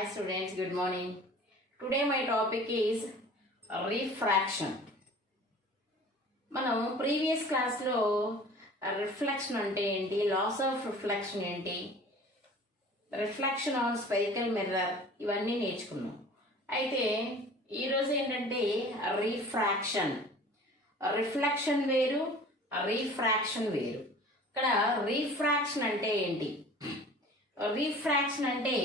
Hi students, good morning. Today my topic is refraction. మనం previous క్లాస్లో reflection అంటే ఏంటి, లాస్ ఆఫ్ రిఫ్లెక్షన్ ఏంటి, రిఫ్లెక్షన్ ఆన్ స్పెరికల్ మిర్రర్ ఇవన్నీ నేర్చుకున్నాం. అయితే ఈరోజు ఏంటంటే రిఫ్రాక్షన్. రిఫ్లెక్షన్ వేరు, రిఫ్రాక్షన్ వేరు. ఇక్కడ రిఫ్రాక్షన్ అంటే ఏంటి? రిఫ్రాక్షన్ అంటే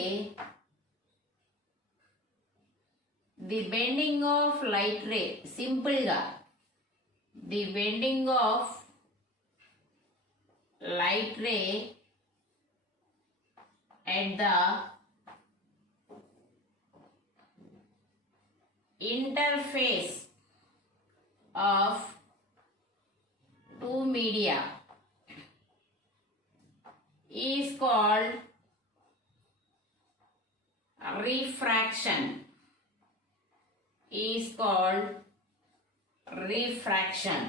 the bending of light ray, simple ga the bending of light ray at the interface of two media is called refraction. Is called refraction.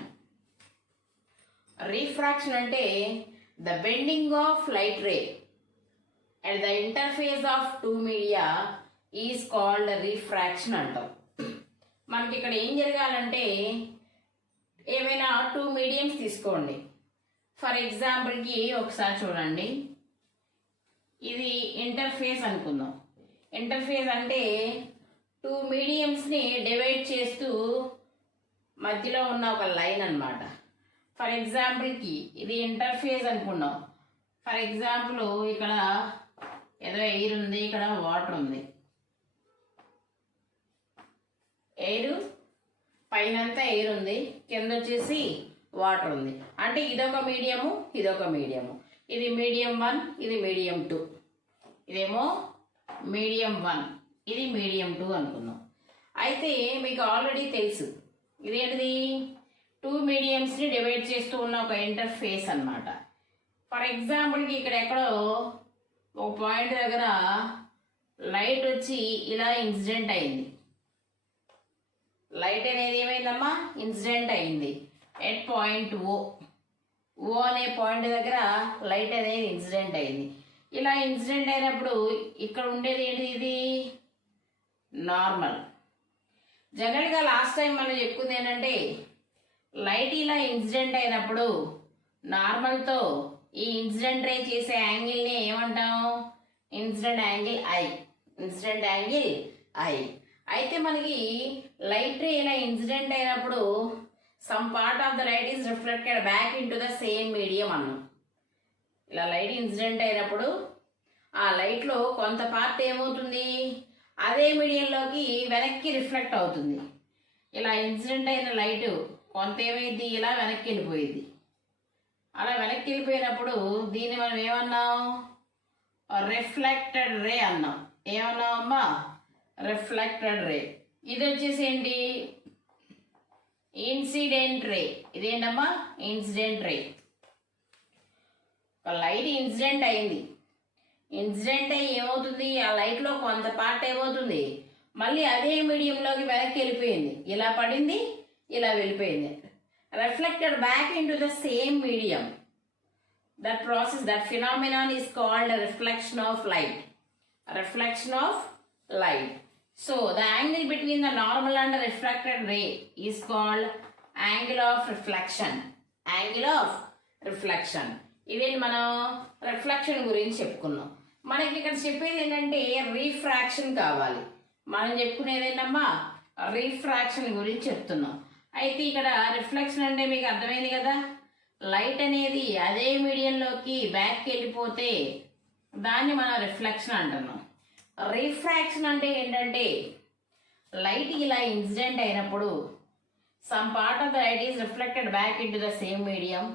Refraction అంటే the bending of light ray at the interface of two media is called refraction అంటాం. మనకి ఇక్కడ ఏం జరగాలంటే ఏమైనా two mediums తీసుకోండి. For ఎగ్జాంపుల్కి ఒకసారి చూడండి, ఇది ఇంటర్ఫేస్ అనుకుందాం. ఇంటర్ఫేస్ అంటే టూ మీడియంస్ని డివైడ్ చేస్తూ మధ్యలో ఉన్న ఒక లైన్ అన్నమాట. ఫర్ ఎగ్జాంపుల్కి ఇది ఇంటర్ఫేస్ అనుకున్నాం. ఫర్ ఎగ్జాంపుల్ ఇక్కడ ఏదో ఎయిర్ ఉంది, ఇక్కడ వాటర్ ఉంది. ఎయిర్ పైనంతా ఎయిర్ ఉంది, కింద వచ్చేసి వాటర్ ఉంది. అంటే ఇదొక మీడియము, ఇదొక మీడియము. ఇది మీడియం 1, ఇది మీడియం 2. ఇదేమో మీడియం 1, ఇది మీడియం 2 అనుకుందాం. అయితే మీకు ఆల్రెడీ తెలుసు ఇదేంటిది, టూ మీడియంస్ని డివైడ్ చేస్తూ ఉన్న ఒక ఇంటర్ఫేస్ అన్నమాట. ఫర్ ఎగ్జాంపుల్కి ఇక్కడ ఎక్కడో ఒక పాయింట్ దగ్గర లైట్ వచ్చి ఇలా ఇన్సిడెంట్ అయింది. లైట్ అనేది ఏమైందమ్మా, ఇన్సిడెంట్ అయింది ఎట్ పాయింట్ ఓ అనే పాయింట్ దగ్గర లైట్ అనేది ఇన్సిడెంట్ అయింది. ఇలా ఇన్సిడెంట్ అయినప్పుడు ఇక్కడ ఉండేది ఏంటి, ఇది నార్మల్. జనరల్గా లాస్ట్ టైం మనం చెప్పుకుంది ఏంటంటే లైట్ ఇలా ఇన్సిడెంట్ అయినప్పుడు నార్మల్తో ఈ ఇన్సిడెంట్ రే చేసే యాంగిల్ని ఏమంటాం, incident angle I. Incident angle I. అయితే మనకి లైట్ రే ఇలా ఇన్సిడెంట్ అయినప్పుడు some part of the light is reflected back in to the same medium అన్నాం. ఇలా లైట్ ఇన్సిడెంట్ అయినప్పుడు ఆ లైట్లో కొంత పార్ట్ ఏమవుతుంది, అదే మీడియంలోకి వెనక్కి రిఫ్లెక్ట్ అవుతుంది. ఇలా ఇన్సిడెంట్ అయిన లైట్ కొంత ఏమైంది, ఇలా వెనక్కి వెళ్ళిపోయింది. అలా వెనక్కి వెళ్ళిపోయినప్పుడు దీన్ని మనం ఏమన్నాం, రిఫ్లెక్టెడ్ రే అన్నాం. ఏమన్నాం అమ్మా, రిఫ్లెక్టెడ్ రే. ఇది వచ్చేసి ఏంటి, ఇన్సిడెంట్ రే. ఇదేంటమ్మా, ఇన్సిడెంట్ రే. లైట్ ఇన్సిడెంట్ అయింది, ఇన్సిడెంట్ అయ్యి ఏమవుతుంది, ఆ లైట్లో కొంత పార్ట్ ఏమవుతుంది, మళ్ళీ అదే మీడియంలోకి వెనక్కి వెళ్ళిపోయింది. ఇలా పడింది, ఇలా వెళ్ళిపోయింది. Reflected back in to the same medium. That process, that phenomenon is called reflection of light. Reflection of light. So the angle between the normal and refracted ray is called angle of reflection. Angle of reflection. ఇదేంటి, మనం reflection గురించి చెప్పుకున్నాం. మనకి ఇక్కడ చెప్పేది ఏంటంటే refraction కావాలి. మనం చెప్పుకునేది ఏంటమ్మా, రీఫ్రాక్షన్ గురించి చెప్తున్నాం. అయితే ఇక్కడ రిఫ్లెక్షన్ అంటే మీకు అర్థమైంది కదా, లైట్ అనేది అదే మీడియంలోకి బ్యాక్కి వెళ్ళిపోతే దాన్ని మనం రిఫ్లెక్షన్ అంటున్నాం. రీఫ్రాక్షన్ అంటే ఏంటంటే లైట్ ఇలా ఇన్సిడెంట్ అయినప్పుడు some part of the light is reflected back in to the same medium.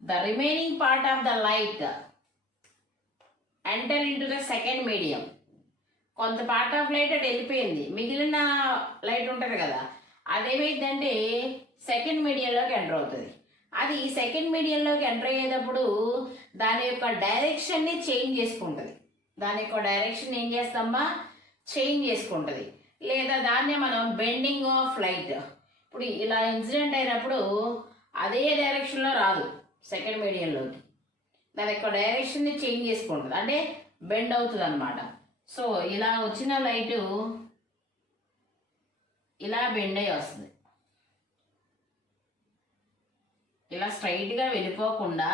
The remaining part of the light enter into the second medium. కొంత పార్ట్ ఆఫ్ లైట్ అటు వెళ్ళిపోయింది, మిగిలిన light ఉంటుంది కదా, అదేమైందంటే సెకండ్ మీడియంలోకి ఎంటర్ అవుతుంది. అది second మీడియంలోకి enter అయ్యేటప్పుడు దాని యొక్క డైరెక్షన్ని చేంజ్ చేసుకుంటుంది. దాని యొక్క డైరెక్షన్ ఏం చేస్తామా, చేంజ్ చేసుకుంటుంది. లేదా దాన్నే మనం బెండింగ్ ఆఫ్ లైట్. ఇప్పుడు ఇలా ఇన్సిడెంట్ అయినప్పుడు అదే డైరెక్షన్లో రాదు సెకండ్ మీడియంలోకి, దాని యొక్క డైరెక్షన్ని చేంజ్ చేసుకుంటుంది, అంటే బెండ్ అవుతుంది అనమాట. సో ఇలా వచ్చిన లైటు ఇలా బెండ్ అయ్యి వస్తుంది. ఇలా స్ట్రైట్గా వెళ్ళిపోకుండా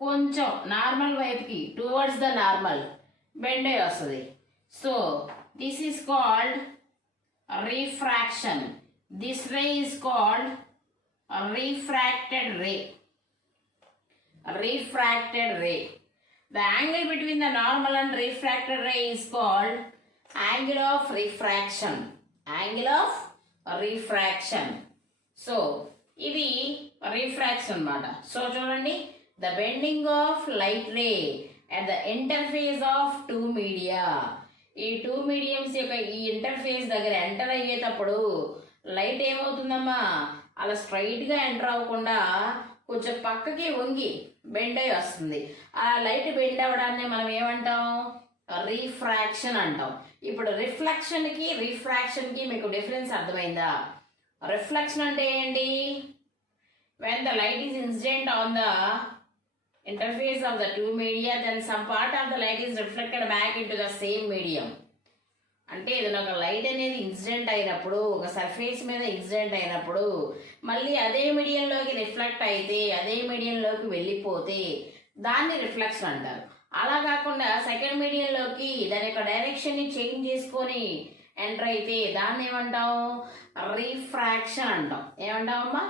కొంచెం నార్మల్ వైపుకి టువర్డ్స్ ద నార్మల్ బెండ్ అయ్యి వస్తుంది. So this is called refraction. This ray is called a refracted ray. A refracted ray. The angle between the normal and refracted ray is called angle of refraction. Angle of refraction. So, ఇది refraction మాట. So చూడండి, the bending of light ray at the interface of two media. ఈ two mediums యొక్క ఈ interface దగ్గర enter అయ్యేటప్పుడు light ఏమవుతుందమ్మా, అలా స్ట్రైట్గా ఎంటర్ అవ్వకుండా కొంచెం పక్కకి వంగి బెండ్ అయ్యి వస్తుంది. ఆ లైట్ బెండ్ అవ్వడాన్ని మనం ఏమంటాం, రీఫ్రాక్షన్ అంటాం. ఇప్పుడు రిఫ్లెక్షన్కి రీఫ్రాక్షన్కి మీకు డిఫరెన్స్ అర్థమైందా? రిఫ్లెక్షన్ అంటే ఏంటి? when the light is incident on the interface of the two media, then some part of the light is reflected back into the same medium. అంటే ఏదైనా ఒక లైట్ అనేది ఇన్సిడెంట్ అయినప్పుడు, ఒక సర్ఫేస్ మీద ఇన్సిడెంట్ అయినప్పుడు మళ్ళీ అదే మీడియంలోకి రిఫ్లెక్ట్ అయితే, అదే మీడియంలోకి వెళ్ళిపోతే దాన్ని రిఫ్లెక్షన్ అంటారు. అలా కాకుండా సెకండ్ మీడియంలోకి దాని యొక్క డైరెక్షన్ని చేంజ్ చేసుకొని ఎంటర్ అయితే దాన్ని ఏమంటాం, రీఫ్రాక్షన్ అంటాం. ఏమంటామమ్మా,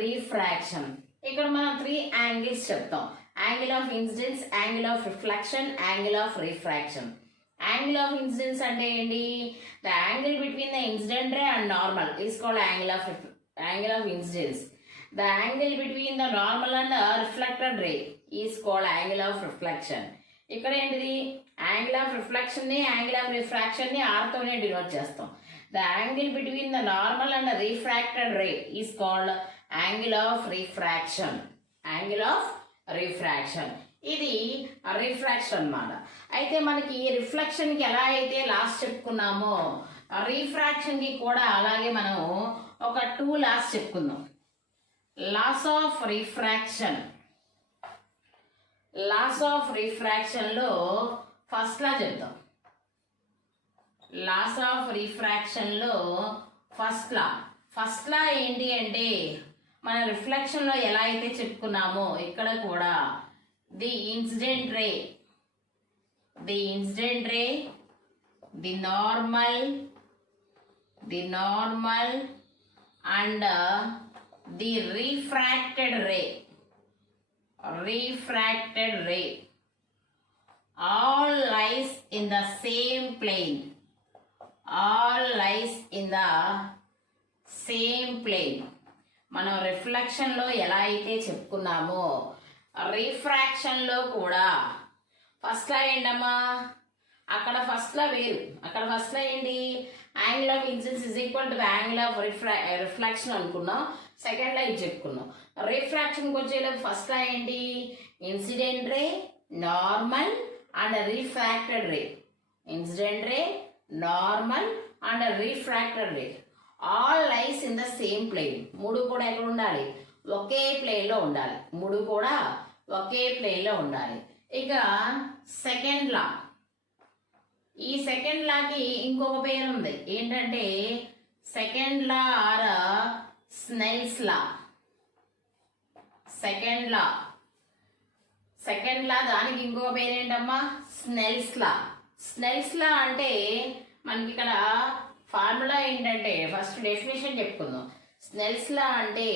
రీఫ్రాక్షన్. ఇక్కడ మనం 3 యాంగిల్స్ చెప్తాం: angle of incidence, angle of reflection, angle of refraction. Angle of incidence అంటే ఏంటి? The angle between the incident ray and normal is called angle of incidence. The angle between the normal and reflected ray is called angle of reflection. ఇక్కడ ఏంటిది? Angle of reflection ని, angle of refraction ని ఆర్తోనే denote చేస్తాం. The angle between the normal and refracted ray is called angle of refraction. Angle of refraction. ఇది refraction అన్నమాట. అయితే మనకి రిఫ్లెక్షన్కి ఎలా అయితే లాస్ చెప్పుకున్నామో, రిఫ్రాక్షన్కి కూడా అలాగే మనం ఒక 2 లాస్ చెప్పుకుందాం. Laws of refraction. Laws of రిఫ్రాక్షన్లో ఫస్ట్ లా చెప్తాం. లాస్ ఆఫ్ రిఫ్రాక్షన్లో ఫస్ట్ లా ఏంటి అంటే, మన రిఫ్లెక్షన్లో ఎలా అయితే చెప్పుకున్నామో ఇక్కడ కూడా the incident ray, the normal and the refracted ray all lies in the same plane. మనం రిఫ్లెక్షన్లో ఎలా అయితే చెప్పుకున్నామో రిఫ్రాక్షన్లో కూడా ఫస్ట్ లా ఏంటమ్మా, అక్కడ ఫస్ట్ లా వేరు. అక్కడ ఫస్ట్ లా ఏంటి? Angle of incidence is equal to angle of reflection అనుకున్నాం. సెకండ్ లా ఇది చెప్పుకున్నాం. రిఫ్రాక్షన్కి వచ్చేలోపు ఫస్ట్ లా ఏంటి? Incident ray, normal and refracted ray. Incident ray, normal and refracted ray all lies in the same plane. 3 కూడా ఎక్కడ ఉండాలి? ఒకే ప్లేన్లో ఉండాలి. 3 కూడా ఒకే ప్లేన్లో ఉండాలి. ఇక సెకండ్ లా, ఈ సెకండ్ లాకి ఇంకొక పేరు ఉంది. ఏంటంటే second law or Snell's law. Second law దానికి ఇంకొక పేరు ఏంటమ్మా? Snell's law. స్నెల్స్ లా అంటే మనకి ఇక్కడ ఫార్ములా ఏంటంటే, ఫస్ట్ డెఫినేషన్ చెప్పుకుందాం. స్నెల్స్ లా అంటే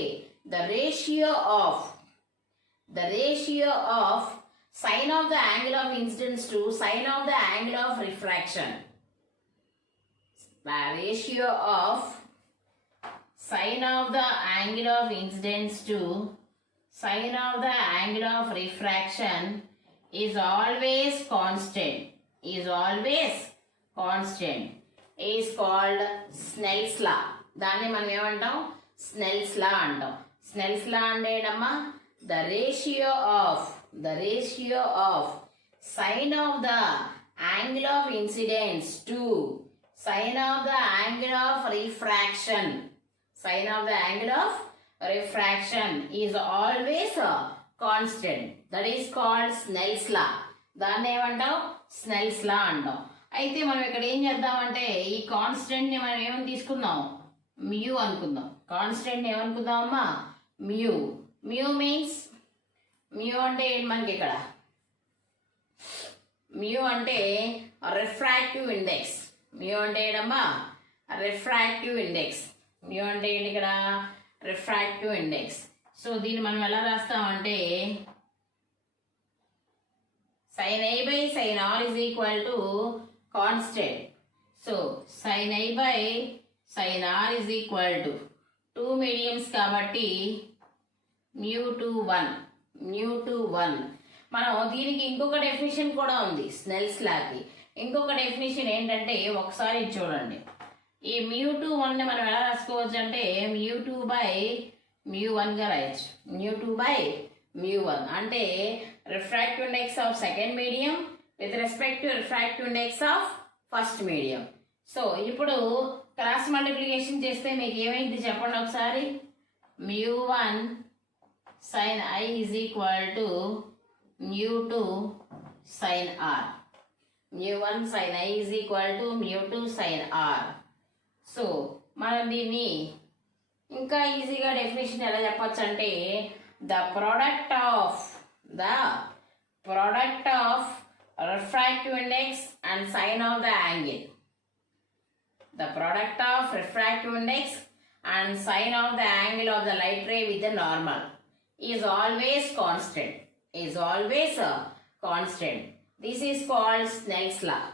the ratio of sine of the angle of incidence to sine of the angle of refraction. The ratio of sine of the angle of incidence to sine of the angle of refraction is always constant. Is called Snell's law. దాన్ని మనం ఏమంటాం? Snell's law అంటాం. Snell's law అంటే ఏంటమ్మా? The ratio of sine of the angle of incidence to sine of the angle of refraction. Is always constant. That is called Snell's law. దాన్ని ఏమంటాం? Snell's law అంటాం. అయితే మనం ఇక్కడ ఏం చేద్దామంటే ఈ కాన్స్టెంట్ని మనం ఏమని తీసుకుందాం, మ్యూ అనుకుందాం. కాన్స్టెంట్ని ఏమనుకుందాం అమ్మా, మ్యూ. మ్యూ మీన్స్, మ్యూ అంటే ఏంటి మనకి ఇక్కడ, మ్యూ అంటే రిఫ్రాక్టివ్ ఇండెక్స్. మ్యూ అంటే ఏంటమ్మా, రిఫ్రాక్టివ్ ఇండెక్స్. మ్యూ అంటే ఏంటి ఇక్కడ, రిఫ్రాక్టివ్ ఇండెక్స్. సో దీన్ని మనం ఎలా రాస్తామంటే sin I by sin R is equal to constant. So sin I by sin R is equal to 2 mediums కాబట్టి mu to 1, mu to 1. మనం దీనికి ఇంకొక డెఫినేషన్ కూడా ఉంది స్నెల్స్ లాకి. ఇంకొక డెఫినేషన్ ఏంటంటే ఒకసారి చూడండి. ఈ mu to 1ని మనం ఎలా రాసుకోవచ్చు అంటే mu 2 by mu 1గా రాయొచ్చు. mu 2 by mu 1 అంటే refractive index of second medium with respect to refractive index of first medium. So ఇప్పుడు క్రాస్ మల్టిప్లికేషన్ చేస్తే మీకు ఏమైంది చెప్పండి ఒకసారి. mu1 sin I is equal to mu2 sin R. mu1 sin I is equal to mu2 sin R. So మనం దీన్ని ఇంకా ఈజీగా డెఫినేషన్ ఎలా చెప్పచ్చు అంటే the product of refractive index and sine of the angle. The product of refractive index and sine of the angle of the light ray with the normal is always constant. Is always a constant. This is called Snell's law.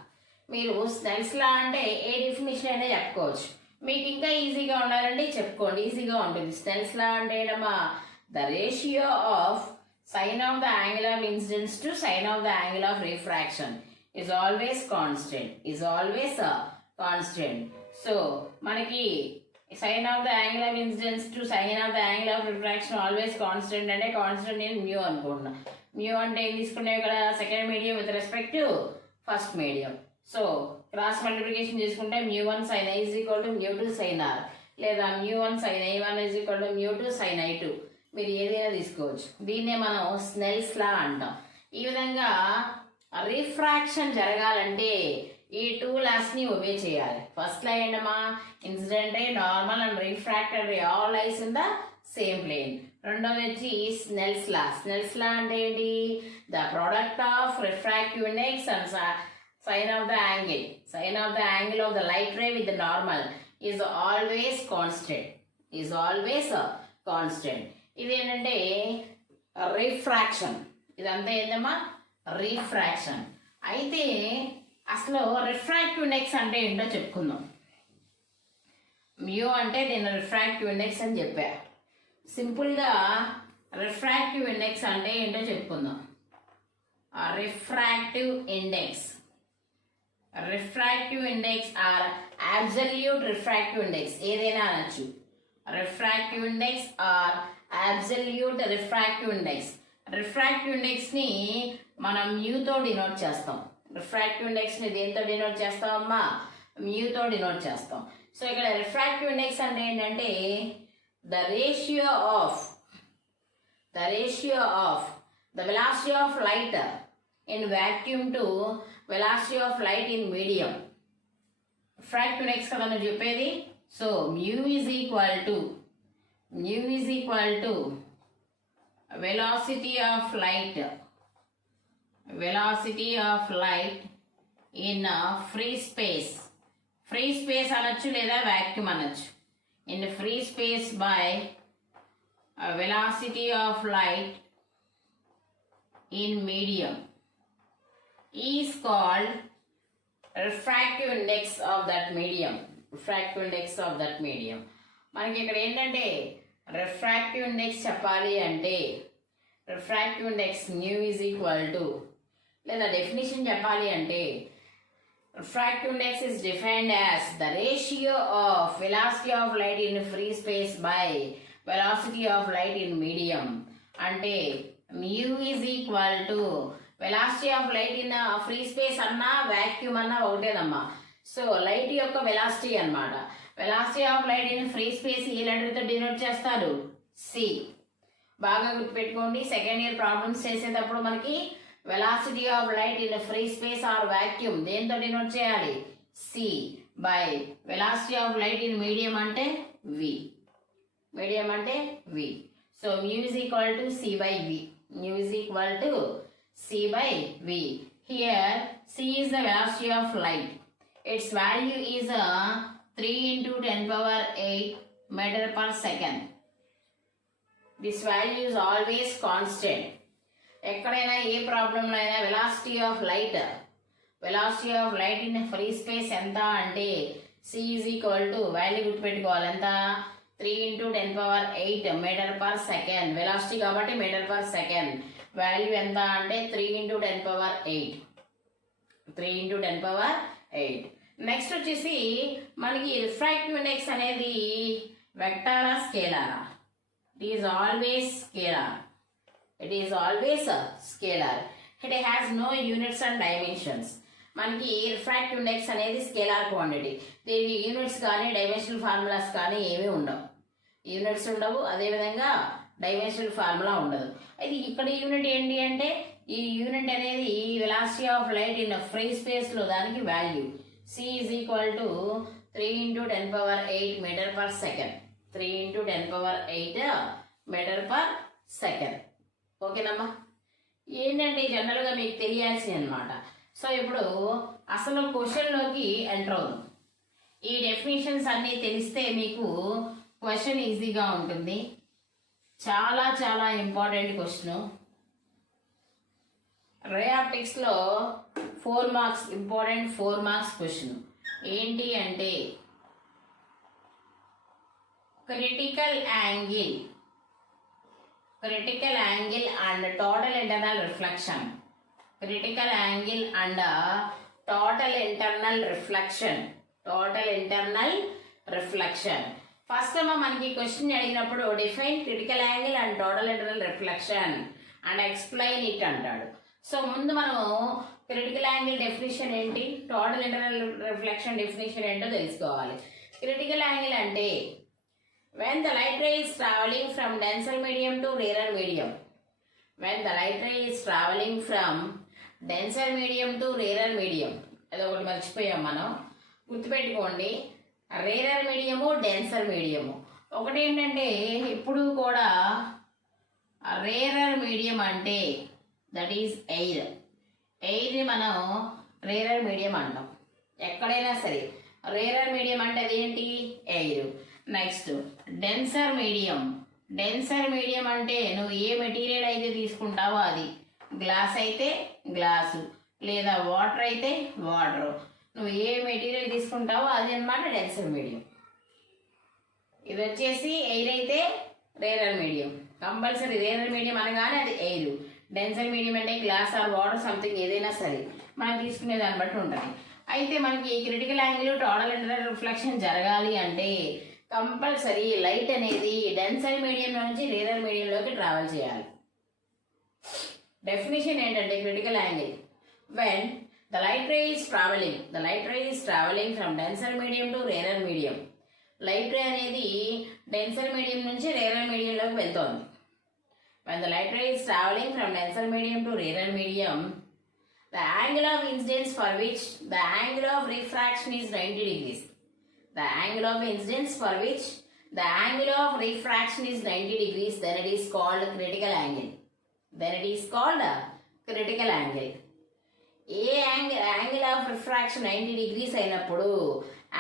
మీరు Snell's law అంటే ఏ definition అయినా చెప్పుకోవచ్చు. మీకు ఇంకా ఈజీగా ఉండాలంటే చెప్పుకోండి, ఈజీగా ఉంటుంది. స్నెల్స్ లా అంటే ఏంటమ్మా, the ratio of sine of the angle of incidence to sine of the angle of refraction is always constant. Is always a constant. So మనకి sine of the angle of incidence to sine of the angle of refraction always constant అంటే constant నేను mu అనుకుంటున్నా. Mu అంటే ఏం తీసుకున్నావు ఇక్కడ, second medium with respect to first medium. So cross multiplication చేసుకుంటే mu1 sin I is equal to mu2 sin R లేదా mu1 sin I1 is equal to mu2 sin I2. మీరు ఏదైనా తీసుకోవచ్చు. దీన్నే మనం స్నెల్స్ లా అంటాం. ఈ విధంగా రిఫ్రాక్షన్ జరగాలంటే ఈ 2 లాస్ని ఒబే చేయాలి. ఫస్ట్ లా ఏంటమ్మా, incident ray, normal and refracted ray all lies in the same plane. రెండోది వచ్చి స్నెల్స్ లా. స్నెల్స్ లా అంటే ఏంటి, the product of refractive index and sine of the angle, sine of the angle of the light ray with the normal is always constant. Is always constant. ఇదేంటంటే refraction. ఇదంతా ఏంటమ్మా, refraction. అయితే అసలు refractive index అంటే ఏంటో చెప్పుకుందాం. Mu అంటే నేను రిఫ్రాక్టివ్ ఇండెక్స్ అని చెప్పా. సింపుల్గా రిఫ్రాక్టివ్ ఇండెక్స్ అంటే ఏంటో చెప్పుకుందాం. Refractive index, refractive index or absolute refractive index ఏదైనా అనొచ్చు. Refractive index or absolute refractive index. Refractive ఇండెక్స్ని మనం మ్యూతో డినోట్ చేస్తాం. రిఫ్రాక్టివ్ ఇండెక్స్ని దేంతో డినోట్ చేస్తామమ్మా, మ్యూతో డినోట్ చేస్తాం. సో ఇక్కడ రిఫ్రాక్టివ్ ఇండెక్స్ అంటే ఏంటంటే the ratio of the velocity of light in vacuum to velocity of light in medium. Refractive index కదా నేను చెప్పేది. So mu is equal to velocity of light in free space. Free space అనొచ్చు లేదా vacuum అనొచ్చు. in free space by velocity of light in medium is called refractive index of that medium. refractive index of that medium. మనకి ఇక్కడ ఏంటంటే refractive index చెప్పాలి అంటే refractive index mu is equal to లేదా definition చెప్పాలి అంటే refractive index is defined as the ratio of velocity of light in free space by velocity of light in medium. అంటే mu is equal to velocity of light in free space అన్నా vacuum అన్నా ఒకటేనమ్మా. So light యొక్క velocity అన్నమాట. Velocity of light in free space ఏ లెటర్తో denote చేస్తారు, C. బాగా గుర్తుపెట్టుకోండి, సెకండ్ ఇయర్ ప్రాబ్లమ్స్ చేసేటప్పుడు మనకి velocity of light in free space or vacuum దేంతో డినోట్ చేయాలి? C by velocity of light in medium అంటే వి. మీడియం అంటే V. So mu is equal to C by V. Mu is equal to C by V. Here C is the velocity of light. Its value is 3 into 10 power 8 meter per second. This value is always constant. ఎక్కడైనా ఏ ప్రాబ్లంలో అయినా velocity of light in free space ఎంత అంటే c is equal to value గుర్తుపెట్టుకోవాలి ఎంత? 3 into 10 power 8 meter per second. Velocity కాబట్టి meter per second. Value ఎంత అంటే 3 into 10 power 8. 3 into 10 power 8. Next వచ్చేసి మనకి రిఫ్రాక్టివ్ ఇండెక్స్ అనేది వెక్టారా స్కేలారా? It is always scalar. It is always scalar. It has no units and dimensions. మనకి refractive index అనేది స్కేలార్ క్వాంటిటీ. దీనికి యూనిట్స్ కానీ డైమెన్షనల్ ఫార్ములాస్ కానీ ఏమీ ఉండవు. యూనిట్స్ ఉండవు, అదేవిధంగా డైమెన్షనల్ ఫార్ములా ఉండదు. అయితే ఇక్కడ యూనిట్ ఏంటి అంటే ఈ యూనిట్ అనేది velocity of light in free స్పేస్లో దానికి value c is equal to 3 into 10 power 8 meter per second. 3 into 10 power 8 meter per second. ఓకేనమ్మా? ఏంటంటే జనరల్గా మీకు తెలియాల్సింది అనమాట. సో ఇప్పుడు అసలు క్వశ్చన్లోకి ఎంటర్ అవుదాం. ఈ డెఫినేషన్స్ అన్నీ తెలిస్తే మీకు క్వశ్చన్ ఈజీగా ఉంటుంది. చాలా చాలా ఇంపార్టెంట్ క్వశ్చన్. రే ఆప్టిక్స్లో 4 మార్క్స్ ఇంపార్టెంట్ 4 మార్క్స్ క్వశ్చన్ ఏంటి అంటే critical angle and total internal reflection. Critical angle and total internal reflection. First ఏమో మనకి క్వశ్చన్ అడిగినప్పుడు define critical angle and total internal reflection and explain it అంటాడు. సో ముందు మనం critical angle definition ఏంటి, total internal reflection definition ఏంటో తెలుసుకోవాలి. Critical angle అంటే when the light ray is traveling from denser medium to rarer medium. When the light ray is traveling from denser medium to rarer medium. అదొకటి మర్చిపోయాం మనం, గుర్తుపెట్టుకోండి. Rarer medium, denser medium. ఒకటి ఏంటంటే ఇప్పుడు కూడా రేరర్ మీడియం అంటే దట్ ఈజ్ ఎయిర్. ఎయిర్ని మనం రేరర్ మీడియం అంటాం. ఎక్కడైనా సరే రేరర్ మీడియం అంటే అదేంటి? ఎయిర్. నెక్స్ట్ డెన్సర్ మీడియం అంటే నువ్వు ఏ మెటీరియల్ అయితే తీసుకుంటావో అది. గ్లాస్ అయితే గ్లాసు, లేదా వాటర్ అయితే వాటరు. నువ్వు ఏ మెటీరియల్ తీసుకుంటావో అది అన్నమాట డెన్సర్ మీడియం. ఇది వచ్చేసి ఎయిర్ అయితే rarer medium. Compulsory rarer medium అనగానే అది ఎయిర్. డెన్సర్ మీడియం అంటే గ్లాస్ ఆర్ వాటర్ సంథింగ్ ఏదైనా సరే మనం తీసుకునే దాన్ని బట్టి ఉంటుంది. అయితే మనకి critical angle total internal reflection జరగాలి అంటే కంపల్సరీ లైట్ అనేది డెన్సర్ మీడియం నుంచి రేరర్ మీడియంలోకి ట్రావెల్ చేయాలి. డెఫినేషన్ ఏంటంటే critical angle when the light ray is traveling from denser medium to rarer medium. Light ray అనేది డెన్సర్ మీడియం నుంచి రేరర్ మీడియంలోకి వెళ్తోంది. when the light ray is traveling from denser medium to rarer medium, the angle of incidence for which the angle of refraction is 90 degrees. The angle of incidence for which the angle of refraction is 90 degrees, then it is called critical angle. A angle of refraction 90 degrees అయినప్పుడు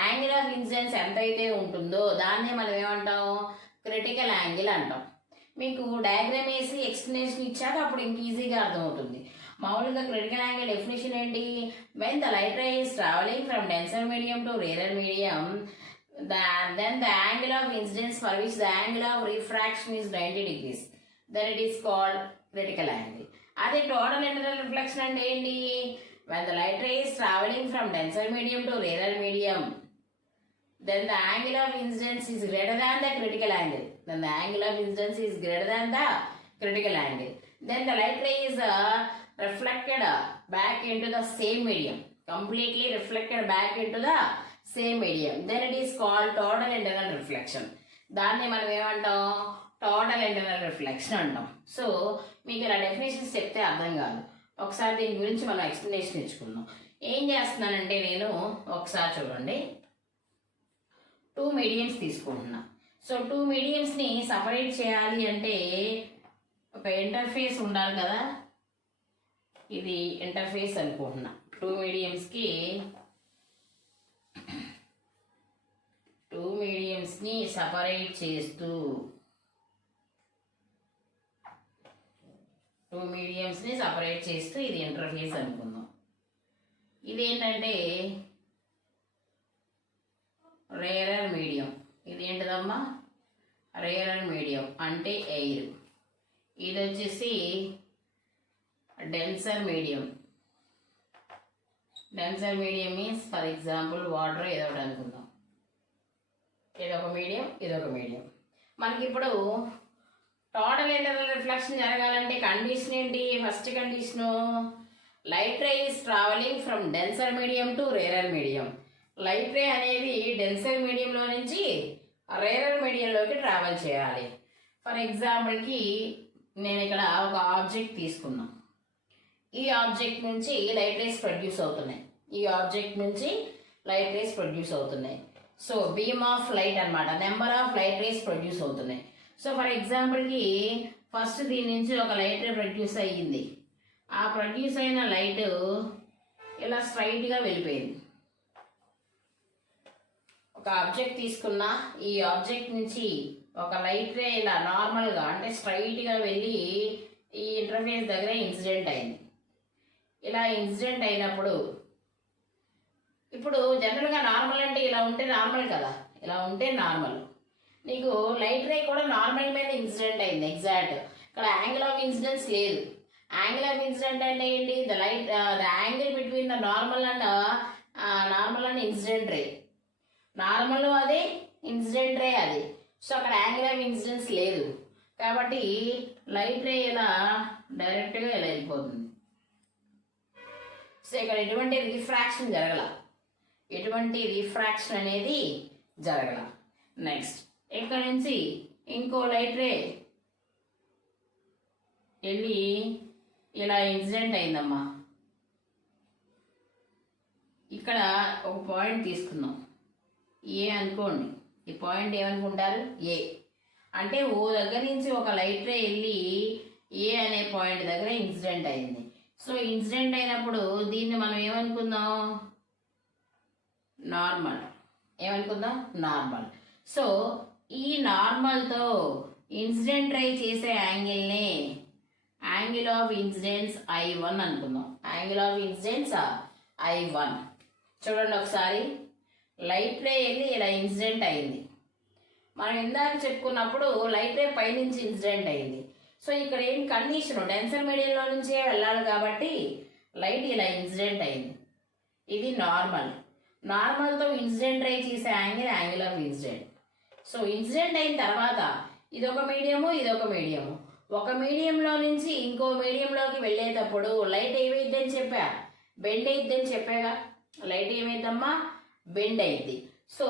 angle of incidence ఎంతైతే ఉంటుందో దాన్నే మనం ఏమంటాం? Critical angle అంటాం. మీకు diagram వేసి explanation ఇచ్చాక అప్పుడు ఇంక ఈజీగా అర్థమవుతుంది. మామూలుగా క్రిటికల్ యాంగిల్ డెఫినేషన్ ఏంటి? when the light ray is traveling from denser medium to rarer medium, then the angle of incidence for which the angle of refraction is 90 degrees, then it is called critical angle. అదే total internal reflection అంటే ఏంటి? when the light ray is traveling from denser medium to rarer medium, then the angle of incidence is greater than the critical angle. Then the light ray is reflected back into the same medium, completely reflected back into the same medium, then it is called total internal reflection. దాన్ని మనం ఏమంటాం? Total internal reflection అంటాం. So మీకు ఇలా definitions చెప్తే అర్థం కాదు. ఒకసారి దీని గురించి మనం ఎక్స్ప్లెనేషన్ ఇచ్చుకుందాం. ఏం చేస్తున్నానంటే నేను ఒకసారి చూడండి, 2 మీడియంస్ తీసుకుంటున్నా. సో 2 మీడియంస్ని సపరేట్ చేయాలి అంటే ఒక ఇంటర్ఫేస్ ఉండాలి కదా, ఇది ఇంటర్ఫేస్ అనుకుంటున్నా. 2 మీడియంస్కి 2 మీడియంస్ని సపరేట్ చేస్తూ 2 మీడియంస్ని సపరేట్ చేస్తూ ఇది ఇంటర్ఫేస్ అనుకుందాం. ఇదేంటంటే రేరర్ మీడియం. ఇదేంటిదమ్మా? రేరర్ మీడియం అంటే ఎయిర్. ఇది వచ్చేసి denser medium. Denser medium means for example water ఏదో ఒకటి అనుకుందాం. ఇదొక మీడియం, ఇదొక మీడియం. మనకి ఇప్పుడు టోటల్ ఇంటర్నల్ రిఫ్లెక్షన్ జరగాలంటే కండిషన్ ఏంటి? First condition light ray is travelling from denser medium to rarer medium. Light ray అనేది డెన్సర్ మీడియంలో నుంచి రేరర్ మీడియంలోకి ట్రావెల్ చేయాలి. ఫర్ ఎగ్జాంపుల్కి నేను ఇక్కడ ఒక ఆబ్జెక్ట్ తీసుకున్నాను. ఈ ఆబ్జెక్ట్ నుంచి లైట్ రేస్ ప్రొడ్యూస్ అవుతున్నాయి. ఈ ఆబ్జెక్ట్ నుంచి లైట్ రేస్ ప్రొడ్యూస్ అవుతున్నాయి. సో బీమ్ ఆఫ్ లైట్ అనమాట, number of light race produce అవుతున్నాయి. సో ఫర్ ఎగ్జాంపుల్కి ఫస్ట్ దీని నుంచి ఒక లైట్ రే ప్రొడ్యూస్ అయ్యింది. ఆ ప్రొడ్యూస్ అయిన లైట్ ఇలా స్ట్రైట్గా వెళ్ళిపోయింది. ఒక ఆబ్జెక్ట్ తీసుకున్నా, ఈ ఆబ్జెక్ట్ నుంచి ఒక లైట్ రే ఇలా నార్మల్గా అంటే స్ట్రైట్గా వెళ్ళి ఈ ఇంటర్ఫేస్ దగ్గర ఇన్సిడెంట్ అయింది. ఇలా ఇన్సిడెంట్ అయినప్పుడు ఇప్పుడు జనరల్గా నార్మల్ అంటే ఇలా ఉంటే నార్మల్ కదా, ఇలా ఉంటే నార్మల్. నీకు లైట్ రే కూడా నార్మల్ మీద ఇన్సిడెంట్ అయింది ఎగ్జాక్ట్. ఇక్కడ యాంగిల్ ఆఫ్ ఇన్సిడెన్స్ లేదు. యాంగిల్ ఆఫ్ ఇన్సిడెంట్ అంటే ఏంటి? The angle between the normal and incident ray. Normal అది, ఇన్సిడెంట్ రే అది. సో అక్కడ యాంగిల్ ఆఫ్ ఇన్సిడెన్స్ లేదు కాబట్టి లైట్ రే ఇలా డైరెక్ట్గా ఇలా వెళ్ళిపోతుంది. సో ఇక్కడ ఎటువంటి రిఫ్రాక్షన్ జరగల, ఎటువంటి రిఫ్రాక్షన్ అనేది జరగల. నెక్స్ట్ ఇక్కడ నుంచి ఇంకో లైట్ రే వెళ్ళి ఇలా ఇన్సిడెంట్ అయిందమ్మా. ఇక్కడ ఒక పాయింట్ తీసుకుందాం, ఏ అనుకోండి. ఈ పాయింట్ ఏమనుకుంటారు? ఏ. అంటే ఓ దగ్గర నుంచి ఒక లైట్ రే వెళ్ళి ఏ అనే పాయింట్ దగ్గర ఇన్సిడెంట్ అయింది. సో ఇన్సిడెంట్ అయినప్పుడు దీన్ని మనం ఏమనుకుందాం? నార్మల్. ఏమనుకుందాం? నార్మల్. సో ఈ నార్మల్తో ఇన్సిడెంట్ రే చేసే యాంగిల్ని యాంగిల్ ఆఫ్ ఇన్సిడెన్స్ I1 అనుకుందాం. Angle of incidence I1. చూడండి ఒకసారి, లైట్ రే వెళ్ళి ఇలా ఇన్సిడెంట్ అయింది. మనం ఇందాక చెప్పుకున్నప్పుడు లైట్ రే పైనుంచి ఇన్సిడెంట్ అయింది. సో ఇక్కడ ఏం కండిషన్? డెన్సర్ మీడియంలో నుంచే వెళ్ళాలి కాబట్టి లైట్ ఇలా ఇన్సిడెంట్ అయింది. ఇది నార్మల్. నార్మల్తో ఇన్సిడెంట్ రే చేసే angle of incident. So incident అయిన తర్వాత ఇదొక మీడియము, ఇదొక మీడియము. ఒక మీడియంలో నుంచి ఇంకో మీడియంలోకి వెళ్ళేటప్పుడు లైట్ ఏమైద్దని చెప్పా? బెండ్ అయిద్దని చెప్పాగా. లైట్ ఏమైద్దమ్మా? బెండ్ అయింది. సో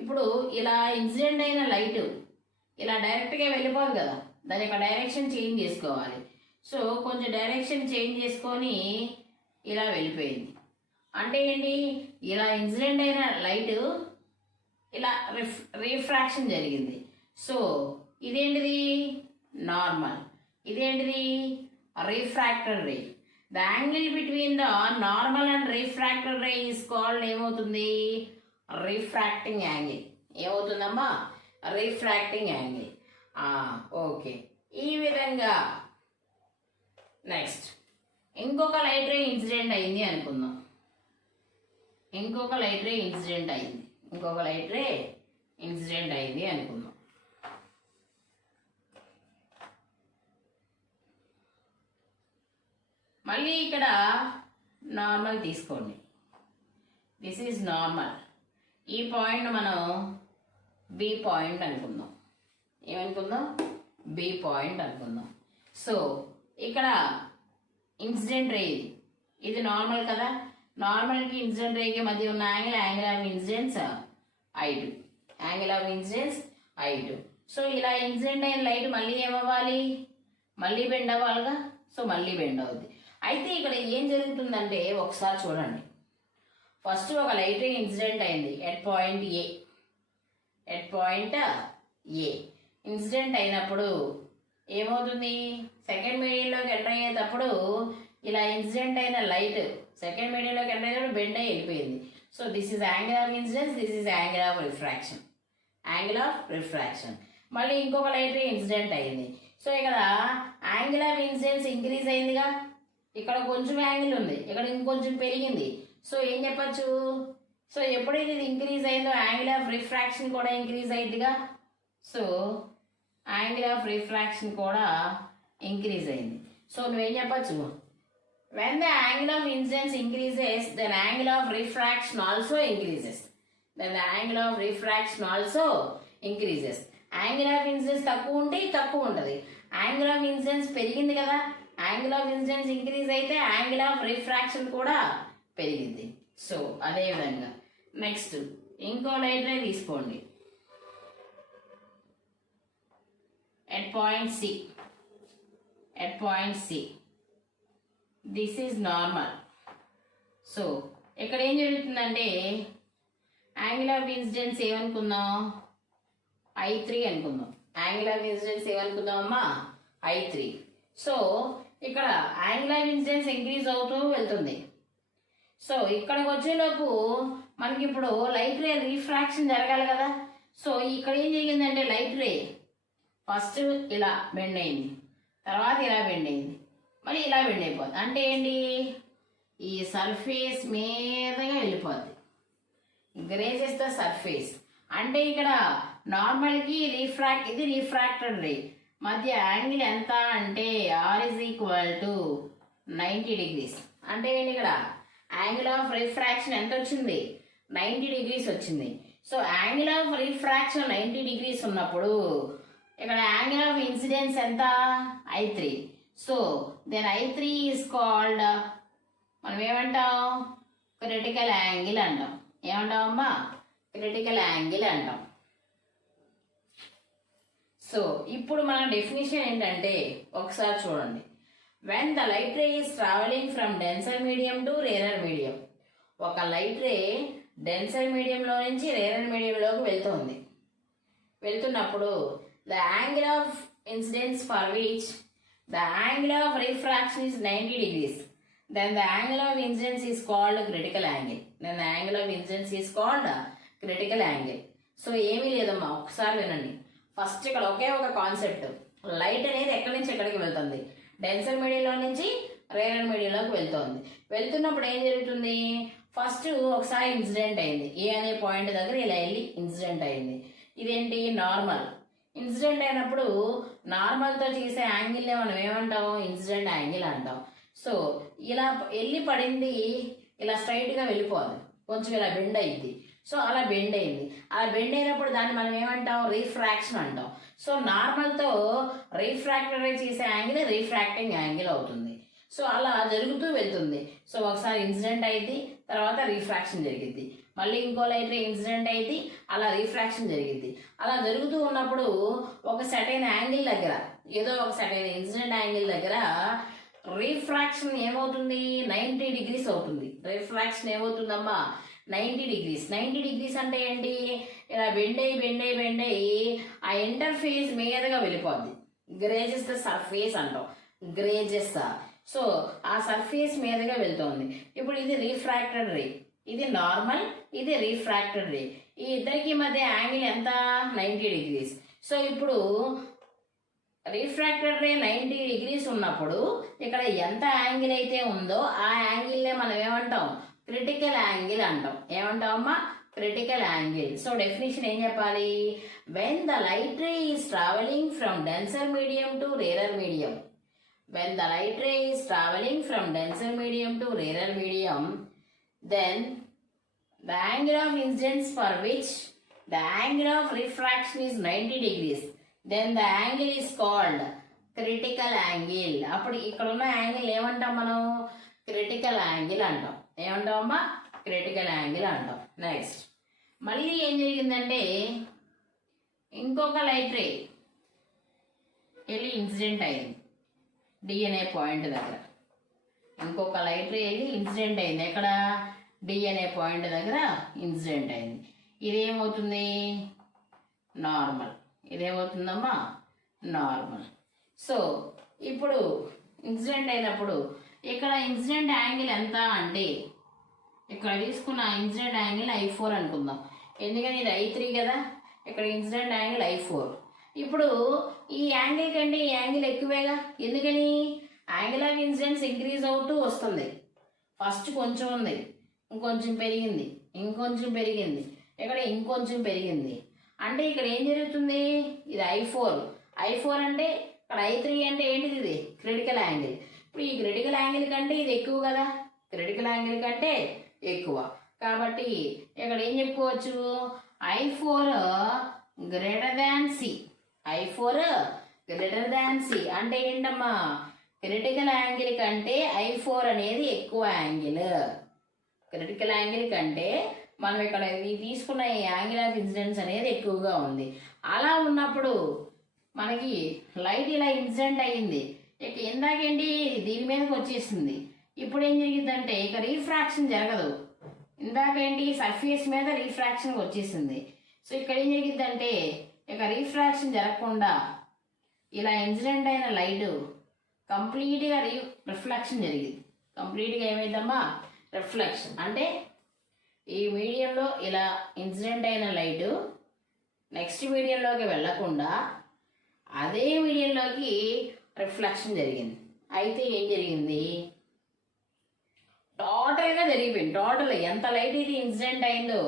ఇప్పుడు ఇలా ఇన్సిడెంట్ అయిన లైట్ ఇలా డైరెక్ట్గా వెళ్ళిపోదు కదా, దాని యొక్క డైరెక్షన్ చేంజ్ చేసుకోవాలి. సో కొంచెం డైరెక్షన్ చేంజ్ చేసుకొని ఇలా వెళ్ళిపోయింది. అంటే ఏంటి? ఇలా ఇన్సిడెంట్ అయిన లైట్ ఇలా రిఫ్రాక్షన్ జరిగింది. సో ఇదేంటిది? నార్మల్. ఇదేంటిది? Refracted ray. The angle between the normal and refracted ray is called ఏమవుతుంది? Refracting angle. ఏమవుతుందమ్మా? Refracting angle. ఓకే. ఈ విధంగా నెక్స్ట్ ఇంకొక లైట్ రే ఇన్సిడెంట్ అయింది అనుకుందాం. ఇంకొక లైట్ రే ఇన్సిడెంట్ అయింది అనుకుందాం. మళ్ళీ ఇక్కడ నార్మల్ తీసుకోండి. This is normal. ఈ పాయింట్ మనం బి పాయింట్ అనుకుందాం. ఏమనుకుందాం? బి పాయింట్ అనుకుందాం. సో ఇక్కడ ఇన్సిడెంట్ రే ఇది నార్మల్ కదా. నార్మల్కి ఇన్సిడెంట్ రేకి మధ్య ఉన్న angle of incidence I2. Angle of incidence I2. So ఇలా ఇన్సిడెంట్ అయిన లైట్ మళ్ళీ ఏమవ్వాలి? మళ్ళీ బెండ్ అవ్వాలిగా. సో మళ్ళీ బెండ్ అవుద్ది. అయితే ఇక్కడ ఏం జరుగుతుందంటే ఒకసారి చూడండి. ఫస్ట్ ఒక లైట్ రే ఇన్సిడెంట్ అయింది ఎట్ పాయింట్ ఏ ఇన్సిడెంట్ అయినప్పుడు ఏమవుతుంది, సెకండ్ మీడియంలోకి ఎంటర్ అయ్యేటప్పుడు ఇలా ఇన్సిడెంట్ అయిన లైట్ సెకండ్ మీడియంలోకి ఎంటర్ అయ్యేటప్పుడు బెండ్ అయ్యి వెళ్ళిపోయింది. So this is angle of incidence, this is angle of refraction. మళ్ళీ ఇంకొక లైట్ రే ఇన్సిడెంట్ అయింది. సో ఇక్కడ యాంగిల్ ఆఫ్ ఇన్సిడెన్స్ ఇంక్రీజ్ అయిందిగా, ఇక్కడ కొంచెం యాంగిల్ ఉంది, ఇక్కడ ఇంకొంచెం పెరిగింది. సో ఏం చెప్పచ్చు, సో ఎప్పుడైతే ఇది ఇంక్రీజ్ అయిందో యాంగిల్ ఆఫ్ రిఫ్రాక్షన్ కూడా ఇంక్రీజ్ అయిందిగా. సో యాంగిల్ ఆఫ్ రిఫ్రాక్షన్ కూడా ఇంక్రీజ్ అయింది. సో నువ్వేం చెప్పచ్చు, when the angle of incidence increases, then angle of refraction also increases. Angle of incidence తక్కువ ఉంటే తక్కువ ఉంటుంది, యాంగిల్ ఆఫ్ ఇన్సిడెన్స్ పెరిగింది కదా, యాంగిల్ ఆఫ్ ఇన్సిడెన్స్ ఇంక్రీజ్ అయితే యాంగిల్ ఆఫ్ రిఫ్రాక్షన్ కూడా పెరిగింది. సో అదే విధంగా నెక్స్ట్ ఇంకో లైట్ రే తీసుకోండి at point C. This is normal. So ఇక్కడ ఏం జరుగుతుందంటే యాంగిల్ ఆఫ్ ఇన్సిడెన్స్ ఏమనుకుందాం, I3 అనుకుందాం. యాంగిల్ ఆఫ్ ఇన్సిడెన్స్ ఏమనుకుందాం అమ్మా, I3. సో ఇక్కడ యాంగిల్ ఆఫ్ ఇన్సిడెన్స్ ఇంక్రీజ్ అవుతూ వెళ్తుంది. సో ఇక్కడికి వచ్చేలోపు మనకి ఇప్పుడు లైట్ రే రిఫ్రాక్షన్ జరగాలి కదా. సో ఇక్కడ ఏం జరిగిందంటే లైట్ రే ఫస్ట్ ఇలా బెండ్ అయింది, తర్వాత ఇలా బెండ్ అయింది, మళ్ళీ ఇలా బెండ్ అయిపోద్ది. అంటే ఏంటి, ఈ సర్ఫేస్ మీదగా వెళ్ళిపోద్ది, గ్రేజెస్ ద సర్ఫేస్. అంటే ఇక్కడ నార్మల్కి ఇది రిఫ్రాక్టెడ్ రే మధ్య యాంగిల్ ఎంత అంటే R is equal to 90 degrees. అంటే ఏంటి, ఇక్కడ యాంగిల్ ఆఫ్ రిఫ్రాక్షన్ ఎంత వచ్చింది, 90 degrees వచ్చింది. So angle of refraction 90 degrees ఉన్నప్పుడు ఇక్కడ యాంగిల్ ఆఫ్ ఇన్సిడెన్స్ ఎంత, I3. So then I3 is called, మనం ఏమంటాం, క్రిటికల్ యాంగిల్ అంటాం. ఏమంటాం అమ్మా, క్రిటికల్ యాంగిల్ అంటాం. సో ఇప్పుడు మన డెఫినేషన్ ఏంటంటే ఒకసారి చూడండి. When the light ray is travelling from denser medium to rarer medium, ఒక లైట్ రే డెన్సర్ మీడియంలో నుంచి రేరర్ మీడియంలోకి వెళ్తున్నప్పుడు the angle of incidence for which the angle of refraction is 90 degrees, then the angle of incidence is called critical angle. So ఏమీ లేదమ్మా, ఒకసారి వినండి. First ఇక్కడ ఒకే ఒక కాన్సెప్ట్, లైట్ అనేది ఎక్కడి నుంచి ఎక్కడికి వెళ్తుంది, డెన్సర్ మీడియంలో నుంచి రేరర్ మీడియంలోకి వెళ్తున్నప్పుడు ఏం జరుగుతుంది, ఫస్ట్ ఒకసారి ఇన్సిడెంట్ అయింది, ఏ అనే పాయింట్ దగ్గర ఇలా వెళ్ళి ఇన్సిడెంట్ అయింది. ఇదేంటి, నార్మల్. ఇన్సిడెంట్ అయినప్పుడు నార్మల్తో చేసే యాంగిల్నే మనం ఏమంటాం, ఇన్సిడెంట్ యాంగిల్ అంటాం. సో ఇలా వెళ్ళి పడింది, ఇలా స్ట్రైట్గా వెళ్ళిపోదు, కొంచెం ఇలా బెండ్ అయింది. సో అలా బెండ్ అయినప్పుడు దాన్ని మనం ఏమంటాం, రిఫ్రాక్షన్ అంటాం. సో నార్మల్తో రిఫ్రాక్టెడ్ చేసే యాంగిల్ రిఫ్రాక్టింగ్ యాంగిల్ అవుతుంది. సో అలా జరుగుతూ వెళ్తుంది. సో ఒకసారి ఇన్సిడెంట్ అయింది, తర్వాత రిఫ్రాక్షన్ జరిగింది, మళ్ళీ ఇంకో లైట్ రే ఇన్సిడెంట్ అయింది, అలా రిఫ్రాక్షన్ జరిగింది. అలా జరుగుతూ ఉన్నప్పుడు ఒక సర్టైన్ యాంగిల్ దగ్గర, ఏదో ఒక సర్టైన్ ఇన్సిడెంట్ యాంగిల్ దగ్గర రిఫ్రాక్షన్ ఏమవుతుంది, 90 degrees అవుతుంది. Refraction ఏమవుతుందమ్మా, 90 degrees. 90 degrees అంటే ఏంటి, ఇలా బెండ్ అయ్యి ఆ ఇంటర్ఫేస్ మీదగా వెళ్ళిపోద్ది, గ్రేజెస్ ద సర్ఫేస్ అంటాం, గ్రేజెస్. సో ఆ సర్ఫేస్ మీదగా వెళ్తుంది. ఇప్పుడు ఇది రిఫ్రాక్టెడ్ రే, ఇది నార్మల్, ఇది రిఫ్రాక్టెడ్ రే. ఈ ఇద్దరికి మధ్య యాంగిల్ ఎంత, 90 degrees. సో ఇప్పుడు రిఫ్రాక్టెడ్ రే 90 degrees ఉన్నప్పుడు ఇక్కడ ఎంత యాంగిల్ అయితే ఉందో ఆ యాంగిల్నే మనం ఏమంటాం, క్రిటికల్ యాంగిల్ అంటాం. ఏమంటామమ్మా, క్రిటికల్ యాంగిల్. సో డెఫినేషన్ ఏం చెప్పాలి, when the light ray is travelling from denser medium to rarer medium, when the light ray is travelling from denser medium to rarer medium, then the angle of incidence for which the angle of refraction is 90 degrees, then the angle is called critical angle. అప్పుడు ఇక్కడ ఉన్న angle ఏమంటాం మనం, critical angle అంటాం. ఏమంటామమ్మా, critical angle అంటాం. Next మళ్ళీ ఏం జరిగిందంటే ఇంకొక లైట్ రే వెళ్ళి ఇన్సిడెంట్ అయింది D అనే పాయింట్ దగ్గర. ఇంకొక లైట్ రే ఇన్సిడెంట్ అయింది. ఎక్కడ డి అనే పాయింట్ దగ్గర ఇన్సిడెంట్ అయింది. ఇదేమవుతుంది నార్మల్. ఇదేమవుతుందమ్మా నార్మల్. సో ఇప్పుడు ఇన్సిడెంట్ అయినప్పుడు ఇక్కడ ఇన్సిడెంట్ యాంగిల్ ఎంత అంటే ఇక్కడ తీసుకున్న ఇన్సిడెంట్ యాంగిల్ I4 అనుకుందాం. ఎందుకని ఇది I3 కదా, ఇక్కడ ఇన్సిడెంట్ యాంగిల్ I4. ఇప్పుడు ఈ యాంగిల్ కంటే ఈ యాంగిల్ ఎక్కువేగా, ఎందుకని యాంగిల్ ఆఫ్ ఇన్సిడెన్స్ ఇంక్రీజ్ అవుతూ వస్తుంది. ఫస్ట్ కొంచెం ఉంది, ఇంకొంచెం పెరిగింది, ఇంకొంచెం పెరిగింది, ఇక్కడ ఇంకొంచెం పెరిగింది. అంటే ఇక్కడ ఏం జరుగుతుంది, ఇది I4 అంటే ఇక్కడ I3 అంటే ఏంటిది, ఇది క్రిటికల్ యాంగిల్. ఇప్పుడు ఈ క్రిటికల్ యాంగిల్ కంటే ఇది ఎక్కువ కదా, క్రిటికల్ యాంగిల్ కంటే ఎక్కువ. కాబట్టి ఇక్కడ ఏం చెప్పుకోవచ్చు, I4 greater than C. I4 greater than C అంటే ఏంటమ్మా, క్రిటికల్ యాంగిల్ కంటే I4 అనేది ఎక్కువ యాంగిల్. క్రిటికల్ యాంగిల్ కంటే మనం ఇక్కడ తీసుకున్న ఈ యాంగిల్ ఆఫ్ ఇన్సిడెన్స్ అనేది ఎక్కువగా ఉంది. అలా ఉన్నప్పుడు మనకి లైట్ ఇలా ఇన్సిడెంట్ అయ్యింది, ఇక ఇందాకేంటి దీని మీదకి వచ్చేసింది. ఇప్పుడు ఏం జరిగిందంటే ఇక రీఫ్రాక్షన్ జరగదు. ఇందాకేంటి సర్ఫేస్ మీద రీఫ్రాక్షన్ వచ్చేసింది. సో ఇక్కడ ఏం జరిగిద్దంటే ఇక రీఫ్రాక్షన్ జరగకుండా ఇలా ఇన్సిడెంట్ అయిన లైట్ కంప్లీట్గా రిఫ్లెక్షన్ జరిగింది. కంప్లీట్గా ఏమైందమ్మా రిఫ్లెక్షన్. అంటే ఈ మీడియంలో ఇలా ఇన్సిడెంట్ అయిన లైటు నెక్స్ట్ మీడియంలోకి వెళ్లకుండా అదే మీడియంలోకి రిఫ్లెక్షన్ జరిగింది. అయితే ఏం జరిగింది, టోటల్గా జరిగిపోయింది. టోటల్ ఎంత లైట్ ఇది ఇన్సిడెంట్ అయిందో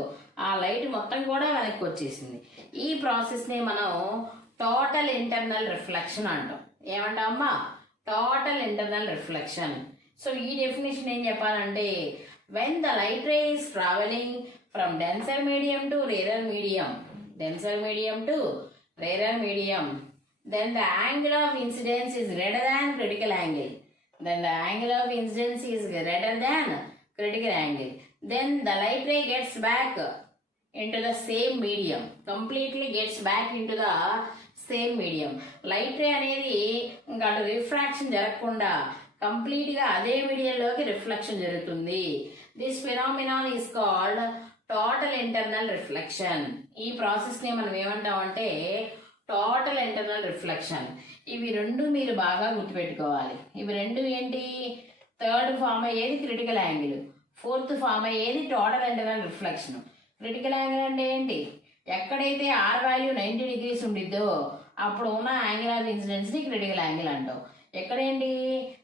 ఆ లైట్ మొత్తం కూడా వెనక్కి వచ్చేసింది. ఈ ప్రాసెస్ని మనం టోటల్ ఇంటర్నల్ రిఫ్లెక్షన్ అంటాం. ఏమంటాం అమ్మా, టోటల్ ఇంటర్నల్ రిఫ్లెక్షన్. సో ఈ డెఫినేషన్ ఏం చెప్పాలంటే, when the light ray is traveling from denser medium to rarer medium, then the angle of incidence is greater than critical angle. Then the angle of incidence is greater than critical angle. Then the light ray gets back into the same medium. Completely gets back into the same medium. Light ray అనేది ఇంకా refraction జరగకుండా కంప్లీట్గా అదే మీడియంలోకి reflection జరుగుతుంది. This phenomenon is called total internal reflection. ఈ ప్రాసెస్ని మనం ఏమంటామంటే టోటల్ ఇంటర్నల్ రిఫ్లెక్షన్. ఇవి రెండు మీరు బాగా గుర్తుపెట్టుకోవాలి. ఇవి రెండు ఏంటి, థర్డ్ ఫామ్ అయ్యేది క్రిటికల్ యాంగిల్, ఫోర్త్ ఫామ్ అయ్యేది total internal reflection. Critical angle అంటే ఏంటి, ఎక్కడైతే R వాల్యూ 90 degrees ఉండిద్దో అప్పుడు ఉన్న యాంగిల్ ఆఫ్ ఇన్సిడెన్స్ని క్రిటికల్ యాంగిల్ అంటాం. ఎక్కడేంటి,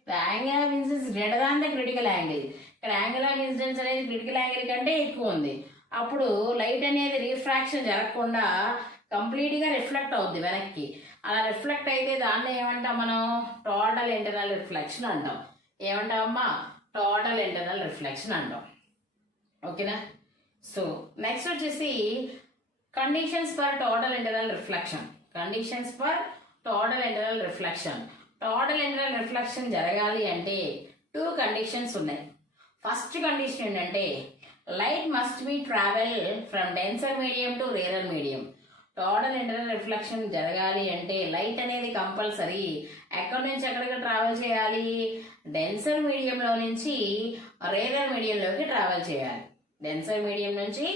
the angle of incidence greater than the critical angle. ఇక్కడ యాంగిల్ ఆఫ్ ఇన్సిడెన్స్ అనేది క్రిటికల్ యాంగిల్ కంటే ఎక్కువ ఉంది. అప్పుడు లైట్ అనేది రీఫ్రాక్షన్ జరగకుండా కంప్లీట్గా రిఫ్లెక్ట్ అవుద్ది వెనక్కి. అలా రిఫ్లెక్ట్ అయితే దాన్ని ఏమంటాం మనం, టోటల్ ఇంటర్నల్ రిఫ్లెక్షన్ అంటాం. ఏమంటామమ్మా, టోటల్ ఇంటర్నల్ రిఫ్లెక్షన్ అంటాం. ఓకేనా. సో నెక్స్ట్ వచ్చేసి conditions for total internal reflection. Conditions for total internal reflection. Total internal reflection జరగాలి అంటే 2 కండిషన్స్ ఉన్నాయి. ఫస్ట్ కండిషన్ ఏంటంటే light must be travel from denser medium to rarer medium. Total internal reflection జరగాలి అంటే light అనేది compulsory ఎక్కడి నుంచి ఎక్కడికి ట్రావెల్ చేయాలి, డెన్సర్ మీడియంలో నుంచి రేరర్ మీడియంలోకి ట్రావెల్ చేయాలి. డెన్సర్ మీడియం నుంచి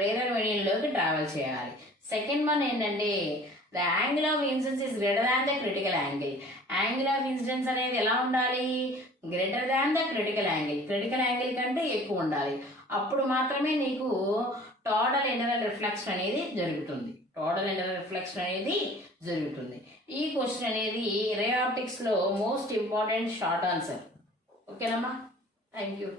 రేరర్ మీడియంలోకి ట్రావెల్ చేయాలి. సెకండ్ వన్ ఏంటంటే the angle of incidence is greater than the critical angle. Angle of incidence అనేది ఎలా ఉండాలి, greater than the critical angle. Critical angle కంటే ఎక్కువ ఉండాలి. అప్పుడు మాత్రమే నీకు టోటల్ ఇంటర్నల్ రిఫ్లెక్షన్ అనేది జరుగుతుంది. టోటల్ ఇంటర్నల్ రిఫ్లెక్షన్ అనేది జరుగుతుంది. ఈ క్వశ్చన్ అనేది రే ఆప్టిక్స్లో మోస్ట్ ఇంపార్టెంట్ షార్ట్ ఆన్సర్. ఓకేనమ్మా, థ్యాంక్ యూ.